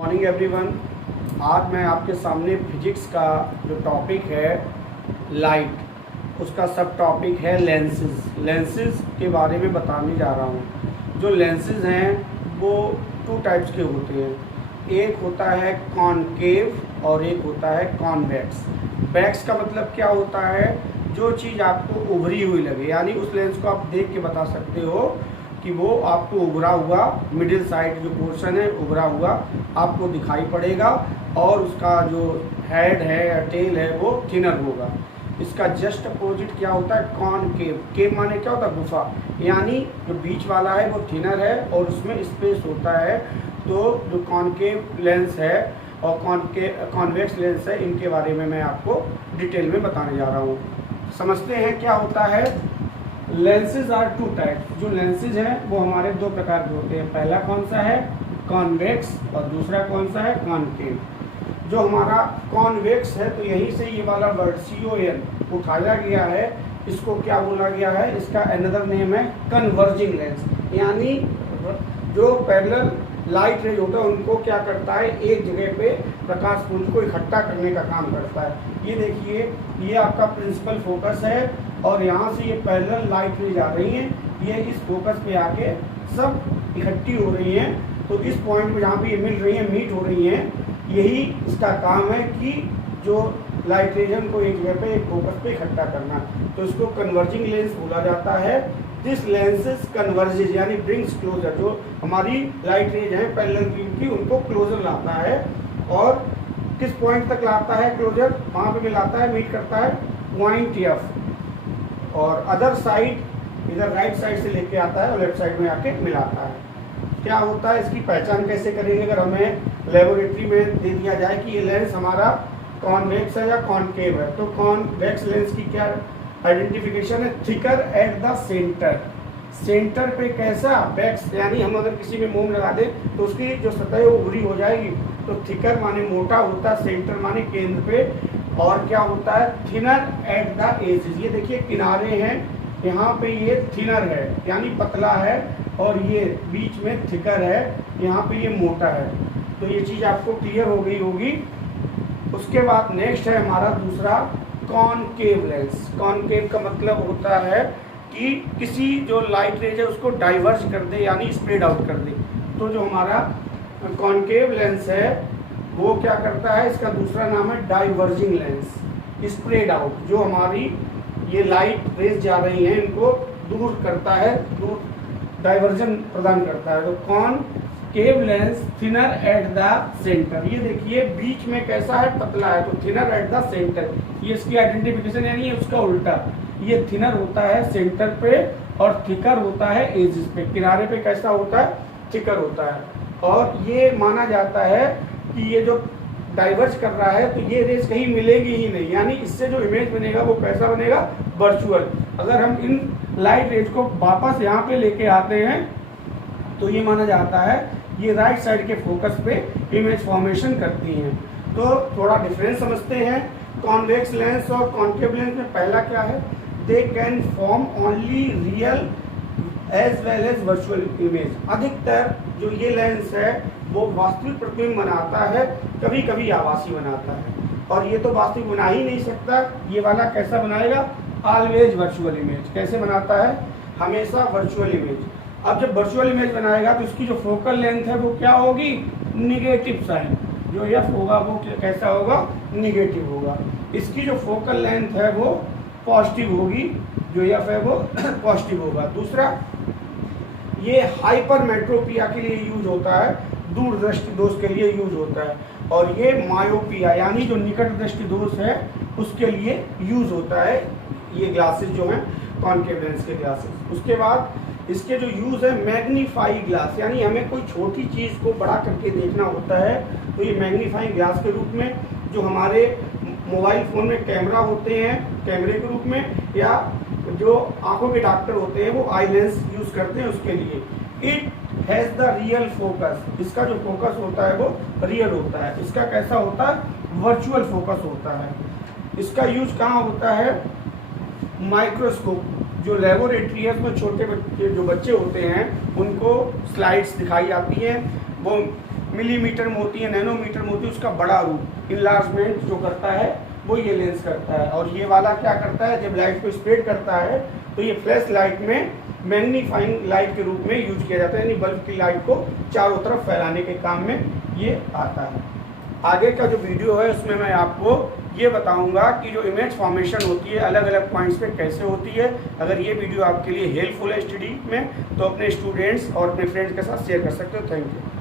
Morning everyone. आज मैं आपके सामने फिजिक्स का जो टॉपिक है लाइट, उसका सब टॉपिक है लेंसेज के बारे में बताने जा रहा हूँ। जो लेंसेज हैं वो टू टाइप्स के होते हैं। एक होता है कॉनकेव और एक होता है कॉन्वेक्स। वेक्स का मतलब क्या होता है? जो चीज़ आपको उभरी हुई लगे, यानी उस लेंस को आप देख के बता सकते हो कि वो आपको उभरा हुआ, मिडिल साइड जो पोर्शन है उभरा हुआ आपको दिखाई पड़ेगा और उसका जो हेड है या टेल है वो थिनर होगा। इसका जस्ट अपोजिट क्या होता है? कॉनकेव। केव माने क्या होता है? गुफा। यानी जो बीच वाला है वो थिनर है और उसमें स्पेस होता है। तो जो कॉनकेव लेंस है और कॉन्वेक्स लेंस है, इनके बारे में मैं आपको डिटेल में बताने जा रहा हूँ। समझते हैं क्या होता है। Lenses are two types. जो लेंसेज हैं वो हमारे दो प्रकार के होते हैं। पहला कौन सा है? कॉन्वेक्स, और दूसरा कौन सा है? कॉनकेव। जो हमारा कॉन्वेक्स है तो यहीं से ये वाला वर्ड CON उठाया गया है। इसको क्या बोला गया है? इसका अनदर नेम है कन्वर्जिंग लेंस। यानी जो पैरेलल लाइट रेज होता है उनको क्या करता है? एक जगह पे प्रकाश पुंज को इकट्ठा करने का काम करता है। ये देखिए, ये आपका प्रिंसिपल फोकस है और यहाँ से ये पैरेलल लाइट रेज आ रही हैं, ये इस फोकस पे आके सब इकट्ठी हो रही हैं। तो इस पॉइंट पे जहाँ पे ये मिल रही हैं, मीट हो रही हैं, यही इसका काम है कि जो लाइट रेज है उनको एक जगह पे एक फोकस पे इकट्ठा करना। तो इसको कन्वर्जिंग लेंस बोला जाता है। दिस लेंसेज कन्वर्जेज यानी ब्रिंग्स क्लोजर। जो हमारी लाइट रेज है पैरेलल बीम की, उनको क्लोजर लाता है। और किस पॉइंट तक लाता है क्लोजर? वहाँ पे मिलाता है, मीट करता है पॉइंट F। और अदर साइड इधर राइट साइड से लेके आता है और लेफ्ट साइड में आके मिलाता है। क्या होता है, इसकी पहचान कैसे करेंगे? अगर हमें लेबोरेटरी में दे दिया जाए कि ये लेंस हमारा कॉन्वेक्स है या कॉनकेव है, तो कॉन्वेक्स लेंस की क्या आइडेंटिफिकेशन है? Thicker at the centre. Centre पे कैसा? वेक्स। यानी हम अगर किसी में मोम लगा दें तो उसकी जो सतह है वो उभरी हो जाएगी। तो थिकर माने मोटा होता है, सेंटर माने केंद्र पे। और क्या होता है? Thinner at the edges. ये देखिए किनारे हैं, यहाँ पे ये थिनर है यानी पतला है और ये बीच में थिकर है, यहाँ पे ये मोटा है। तो ये चीज़ आपको क्लियर हो गई होगी। उसके बाद नेक्स्ट है हमारा दूसरा कॉनकेव लेंस। कॉनकेव का मतलब होता है कि किसी जो लाइट रेज है उसको डाइवर्ज कर दे यानी स्प्रेड आउट कर दे। तो जो हमारा कॉनकेव लेंस है वो क्या करता है? इसका दूसरा नाम है डाइवर्जिंग लेंस। स्प्रेड आउट, जो हमारी ये लाइट रेज जा रही हैं इनको दूर करता है, दूर डाइवर्जन प्रदान करता है। तो concave lens thinner at the centre. ये देखिए बीच में कैसा है? पतला है, तो थिनर एट द सेंटर। ये इसकी आइडेंटिफिकेशन यानी है उसका उल्टा। ये थिनर होता है सेंटर पे और थिकर होता है एजेस पे। किनारे पे कैसा होता है? थिकर होता है। और ये माना जाता है कि ये जो डाइवर्ज कर रहा है तो ये रेज कहीं मिलेगी ही नहीं, यानी इससे जो इमेज बनेगा वो कैसा बनेगा? वर्चुअल। अगर हम इन लाइट रेज को वापस यहाँ पे लेके आते हैं तो ये माना जाता है ये राइट साइड के फोकस पे इमेज फॉर्मेशन करती हैं। तो थोड़ा डिफरेंस समझते हैं। कॉन्वेक्स लेंस और कॉनकेव लेंस में पहला क्या है? They can form only real as well as virtual image. अधिकतर जो ये लेंस है वो वास्तविक प्रतिबिंब बनाता है, कभी कभी आभासी बनाता है। और ये तो वास्तविक बना ही नहीं सकता, ये वाला कैसा बनाएगा? Always virtual image. कैसे बनाता है? हमेशा वर्चुअल इमेज। अब जब वर्चुअल इमेज बनाएगा तो इसकी जो फोकल लेंथ है वो क्या होगी? Negative sign. जो F होगा वो कैसा होगा? निगेटिव होगा। इसकी जो फोकल लेंथ है वो पॉजिटिव होगी, जो F है वो पॉजिटिव होगा। दूसरा, ये हाइपरमेट्रोपिया के लिए यूज होता है, दूरदृष्टि दोष के लिए यूज होता है। और ये मायोपिया यानी जो निकट दृष्टि दोष है उसके लिए यूज होता है, ये ग्लासेस जो हैं कॉनकेव लेंस के ग्लासेस। उसके बाद इसके जो यूज है मैग्नीफाई ग्लास, यानी हमें कोई छोटी चीज़ को बड़ा करके देखना होता है तो ये मैग्नीफाइंग ग्लास के रूप में, जो हमारे मोबाइल फ़ोन में कैमरा होते हैं कैमरे के रूप में, या जो आंखों के डॉक्टर होते हैं वो आई लेंस यूज़ करते हैं उसके लिए। It has the real focus. इसका जो फोकस होता है वो रियल होता है। इसका कैसा होता है? वर्चुअल फोकस होता है। इसका यूज कहाँ होता है? माइक्रोस्कोप। जो लेबोरेटरी है उसमें छोटे बच्चे जो बच्चे होते हैं उनको स्लाइड्स दिखाई जाती हैं, वो मिलीमीटर में होती है, नैनोमीटर में होती है, उसका बड़ा रूप इनलार्जमेंट जो करता है वो ये लेंस करता है। और ये वाला क्या करता है, जब लाइट को स्प्रेड करता है तो ये फ्लैश लाइट में मैग्नीफाइंग लाइट के रूप में यूज किया जाता है, यानी बल्ब की लाइट को चारों तरफ फैलाने के काम में ये आता है। आगे का जो वीडियो है उसमें मैं आपको ये बताऊंगा कि जो इमेज फॉर्मेशन होती है अलग अलग पॉइंट्स पे कैसे होती है। अगर ये वीडियो आपके लिए हेल्पफुल है स्टडी में तो अपने स्टूडेंट्स और अपने फ्रेंड्स के साथ शेयर कर सकते हो। Thank you.